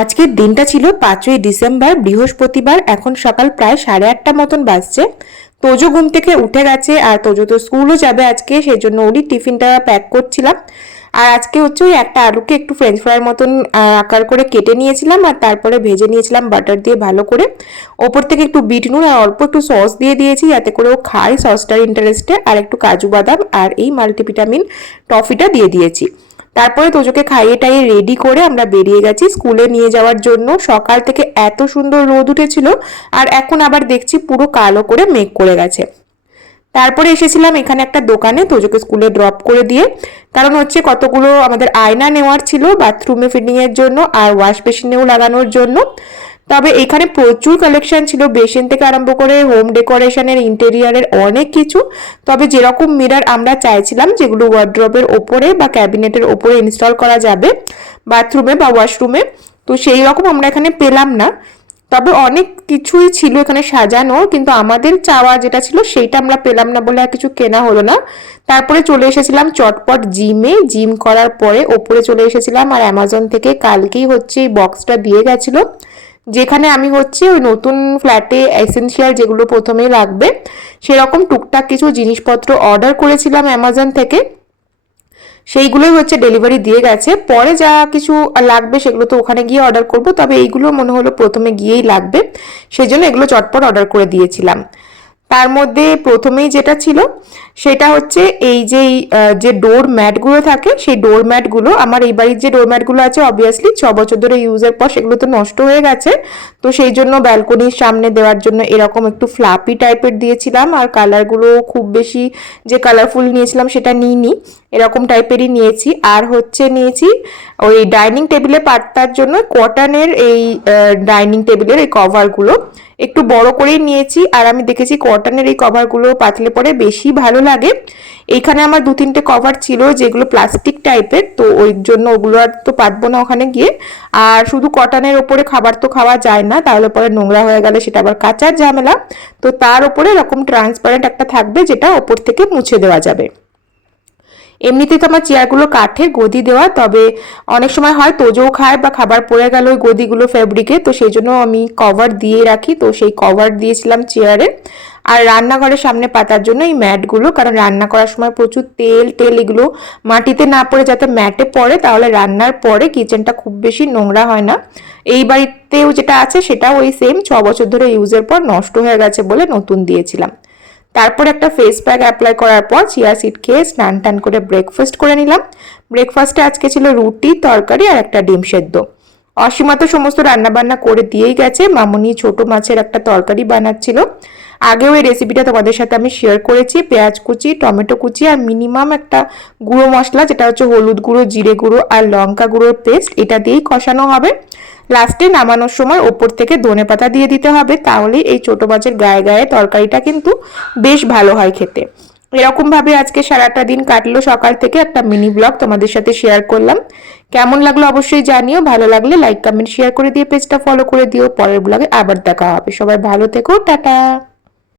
আজকের দিনটা ছিল পাঁচই ডিসেম্বর, বৃহস্পতিবার, এখন সকাল প্রায় সাড়ে আটটা মতন বাজছে। তোজো ঘুম থেকে উঠে গেছে আর তোজো তো স্কুলও যাবে আজকে সেই জন্য ওরই টিফিনটা প্যাক করছিলাম। আর আজকে হচ্ছে ওই একটা আলুকে একটু ফ্রেঞ্চ ফ্রাইয়ের মতন আকার করে কেটে নিয়েছিলাম আর তারপরে ভেজে নিয়েছিলাম বাটার দিয়ে ভালো করে। ওপর থেকে একটু বিট নুন আর অল্প একটু সস দিয়ে দিয়েছি, যাতে করে ও খায় সসটার ইন্টারেস্টে আর একটু কাজু বাদাম আর এই মাল্টিভিটামিন টফিটা দিয়ে দিয়েছি। তারপরে তোজোকে খাইয়ে টাইয়ে রেডি করে আমরা বেরিয়ে গেছি স্কুলে নিয়ে যাওয়ার জন্য। সকাল থেকে এত সুন্দর রোদ উঠেছিল আর এখন আবার দেখছি পুরো কালো করে মেঘ করে গেছে। তারপরে এসেছিলাম এখানে একটা দোকানে তোজোকে স্কুলে ড্রপ করে দিয়ে। কারণ হচ্ছে কতগুলো আমাদের আয়না নেওয়ার ছিল বাথরুমে ফিটিংয়ের জন্য আর ওয়াশ বেসিনেও লাগানোর জন্য। তবে এখানে প্রচুর কালেকশন ছিল। বেসিন থেকে আরম্ভ করে হোম ডেকোরেশনের ইন্টেরিয়ারের অনেক কিছু। তবে যেরকম মিরার আমরা চাইছিলাম, যেগুলো ওয়ার্ড্রপের ওপরে বা ক্যাবিনেটের ওপরে ইনস্টল করা যাবে বাথরুমে বা ওয়াশরুমে তো সেই রকম আমরা এখানে পেলাম না। তবে অনেক কিছুই ছিল এখানে সাজানো, কিন্তু আমাদের চাওয়া যেটা ছিল সেইটা আমরা পেলাম না বলে আর কিছু কেনা হলো না। তারপরে চলে এসেছিলাম চটপট জিমে জিম করার পরে ওপরে চলে এসেছিলাম আর অ্যামাজন থেকে কালকেই হচ্ছে এই বক্সটা দিয়ে গেছিল। যেখানে আমি হচ্ছে ওই নতুন ফ্ল্যাটে এসেন্সিয়াল যেগুলো প্রথমেই লাগবে, সেরকম টুকটাক কিছু জিনিসপত্র অর্ডার করেছিলাম অ্যামাজন থেকে। সেইগুলোই হচ্ছে ডেলিভারি দিয়ে গেছে। পরে যা কিছু লাগবে সেগুলো তো ওখানে গিয়ে অর্ডার করব, তবে এইগুলো মনে হলো প্রথমে গিয়েই লাগবে। সেই জন্য এগুলো চটপট অর্ডার করে দিয়েছিলাম। তার মধ্যে প্রথমেই যেটা ছিল, সেটা হচ্ছে এই যে যে ডোর ম্যাটগুলো থাকে, সেই ডোর ম্যাটগুলো আমার এই বাড়ির যে ডোর ম্যাটগুলো আছে অবভিয়াসলি ছ বছর ধরে ইউজের পর সেগুলো তো নষ্ট হয়ে গেছে। তো সেই জন্য ব্যালকনির সামনে দেওয়ার জন্য এরকম একটু ফ্লাপি টাইপের দিয়েছিলাম আর কালারগুলো খুব বেশি যে কালারফুল নিয়েছিলাম সেটা নিইনি, এরকম টাইপেরই নিয়েছি। আর হচ্ছে নিয়েছি ওই ডাইনিং টেবিলে পাতার জন্য কটনের এই ডাইনিং টেবিলের এই কভারগুলো একটু বড় করেই নিয়েছি, আর আমি দেখেছি কটনের এই কভারগুলো পাতলে পরে বেশি ভালো লাগে। এইখানে আমার দু তিনটে কভার ছিল যেগুলো প্লাস্টিক টাইপের তো ওই জন্য ওগুলো আর তো পাতবো না ওখানে গিয়ে। আর শুধু কটনের ওপরে খাবার তো খাওয়া যায় না, তাহলে পরে নোংরা হয়ে গেলে সেটা আবার কাঁচার ঝামেলা। তো তার ওপরে এরকম ট্রান্সপারেন্ট একটা থাকবে, যেটা ওপর থেকে মুছে দেওয়া যাবে। এমনিতে তো আমার চেয়ারগুলো কাঠের গদি দেওয়া, তবে অনেক সময় হয় তোজও খায় বা খাবার পড়ে গেল ওই গদিগুলো ফেব্রিকে তো সেই জন্য আমি কভার দিয়ে রাখি। তো সেই কভার দিয়েছিলাম চেয়ারে। আর রান্নাঘরের সামনে পাতার জন্য এই ম্যাটগুলো, কারণ রান্না করার সময় প্রচুর তেল টেল এগুলো মাটিতে না পড়ে যাতে ম্যাটে পড়ে, তাহলে রান্নার পরে কিচেনটা খুব বেশি নোংরা হয় না। এই বাড়িতেও যেটা আছে সেটাও ওই সেম ছ বছর ধরে ইউজের পর নষ্ট হয়ে গেছে বলে নতুন দিয়েছিলাম। তারপর একটা ফেস প্যাক অ্যাপ্লাই করার পর চিয়া সিট খেয়ে স্নান টান করে ব্রেকফাস্ট করে নিলাম। ব্রেকফাস্টে আজকে ছিল রুটি, তরকারি আর একটা ডিম সেদ্ধ। অসীমা তো সমস্ত রান্নাবান্না করে দিয়েই গেছে। মামুনি ছোট মাছের একটা তরকারি বানাচ্ছিল। আগেও এই রেসিপিটা তোমাদের সাথে আমি শেয়ার করেছি, পেঁয়াজ কুচি, টমেটো কুচি আর মিনিমাম একটা গুঁড়ো মশলা যেটা হচ্ছে হলুদ গুঁড়ো, জিরে গুঁড়ো আর লঙ্কা গুঁড়োর পেস্ট এটা দিয়েই কষানো হবে। লাস্টে নামানোর সময় ওপর থেকে ধনে পাতা দিয়ে দিতে হবে, তাহলে এই ছোট মাছের গায়ে গায়ে তরকারিটা কিন্তু বেশ ভালো হয় খেতে। এরকম ভাবে আজকে সারাটা দিন কাটলো সকাল থেকে একটা মিনি ব্লগ তোমাদের সাথে শেয়ার করলাম। কেমন লাগল অবশ্যই জানিও, ভালো লাগলে লাইক কমেন্ট শেয়ার করে দিয়ে পেজটা ফলো করে দিও। পরের ব্লগে আবার দেখা হবে। সবাই ভালো থেকো, টাটা।